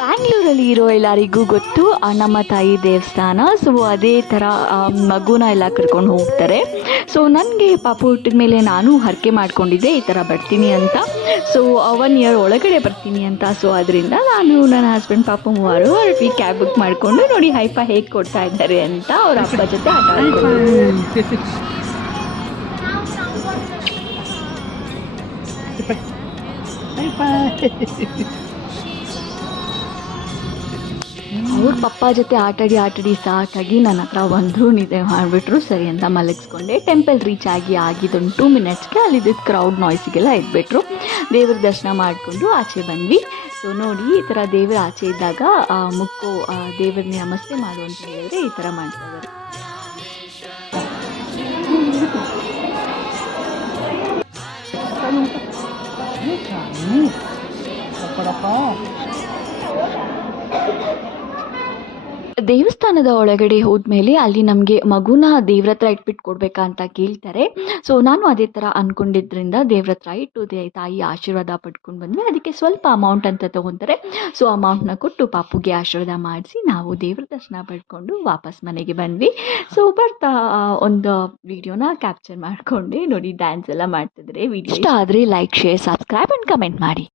ಬ್ಯಾಂಗ್ಳೂರಲ್ಲಿ ಇರೋ ಎಲ್ಲರಿಗೂ ಗೊತ್ತು ನಮ್ಮ ತಾಯಿ ದೇವಸ್ಥಾನ. ಸೊ ಅದೇ ಥರ ಮಗುನ ಎಲ್ಲ ಕರ್ಕೊಂಡು ಹೋಗ್ತಾರೆ. ಸೊ ನನಗೆ ಪಾಪು ಹುಟ್ಟಿದ ಮೇಲೆ ನಾನು ಹರಕೆ ಮಾಡ್ಕೊಂಡಿದ್ದೆ ಈ ಥರ ಬರ್ತೀನಿ ಅಂತ. ಸೊ 1 ಇಯರ್ ಒಳಗಡೆ ಬರ್ತೀನಿ ಅಂತ. ಸೊ ಅದರಿಂದ ನಾನು ನನ್ನ ಹಸ್ಬೆಂಡ್ ಪಾಪು ಮೂವರು ಹೊರಟ್ವಿ. ಕ್ಯಾಬ್ ಬುಕ್ ಮಾಡಿಕೊಂಡು ನೋಡಿ ಹೈಫೈ ಹೇಗೆ ಕೊಡ್ತಾ ಇದ್ದಾರೆ ಅಂತ ಅವ್ರ ಅಪ್ಪ ಜೊತೆ ಆಟ ಆಡ್ಕೊಂಡು. ಅವ್ರ ಪಪ್ಪ ಜೊತೆ ಆಟಾಡಿ ಸಾಕಾಗಿ ನನ್ನ ಹತ್ರ ಬಂದರು, ನಿದ್ದೆ ಮಾಡಿಬಿಟ್ರು. ಸರಿ ಅಂತ ಮಲಗಿಸ್ಕೊಂಡೆ. ಟೆಂಪಲ್ ರೀಚ್ ಆಗಿದ್ದೊಂದು 2 ಮಿನಿಟ್ಸ್ಗೆ ಅಲ್ಲಿದ್ದ ಕ್ರೌಡ್ ನಾಯ್ಸಿಗೆಲ್ಲ ಎದ್ಬಿಟ್ರು. ದೇವ್ರ ದರ್ಶನ ಮಾಡಿಕೊಂಡು ಆಚೆ ಬಂದ್ವಿ. ಸೊ ನೋಡಿ ಈ ಥರ ದೇವರ ಆಚೆ ಇದ್ದಾಗ ಮುಕ್ಕು ದೇವ್ರನ್ನ ನಮಸ್ತೆ ಮಾಡು ಅಂತ ಹೇಳಿದ್ರೆ ಈ ಥರ ಮಾಡ್ತಾ ಇದ್ದಾರೆ. ದೇವಸ್ಥಾನದ ಒಳಗಡೆ ಹೋದ್ಮೇಲೆ ಅಲ್ಲಿ ನಮಗೆ ಮಗುನ ದೇವ್ರ ಹತ್ರ ಇಟ್ಬಿಟ್ಟು ಕೊಡ್ಬೇಕಾ ಅಂತ ಕೇಳ್ತಾರೆ. ಸೊ ನಾನು ಅದೇ ಥರ ಅಂದ್ಕೊಂಡಿದ್ರಿಂದ ದೇವ್ರ ಹತ್ರ ಇಟ್ಟು ತಾಯಿ ಆಶೀರ್ವಾದ ಪಡ್ಕೊಂಡು ಬಂದ್ವಿ. ಅದಕ್ಕೆ ಸ್ವಲ್ಪ ಅಮೌಂಟ್ ಅಂತ ತೊಗೊತಾರೆ. ಸೊ ಅಮೌಂಟ್ನ ಕೊಟ್ಟು ಪಾಪುಗೆ ಆಶೀರ್ವಾದ ಮಾಡಿಸಿ ನಾವು ದೇವ್ರ ದರ್ಶನ ಪಡ್ಕೊಂಡು ವಾಪಸ್ ಮನೆಗೆ ಬಂದ್ವಿ. ಸೊ ಬರ್ತಾ ಒಂದು ವಿಡಿಯೋನ ಕ್ಯಾಪ್ಚರ್ ಮಾಡಿಕೊಂಡೆ. ನೋಡಿ ಡ್ಯಾನ್ಸ್ ಎಲ್ಲ ಮಾಡ್ತಿದ್ರೆ. ವಿಡಿಯೋ ಇಷ್ಟ ಆದರೆ like, share, subscribe and comment ಮಾಡಿ.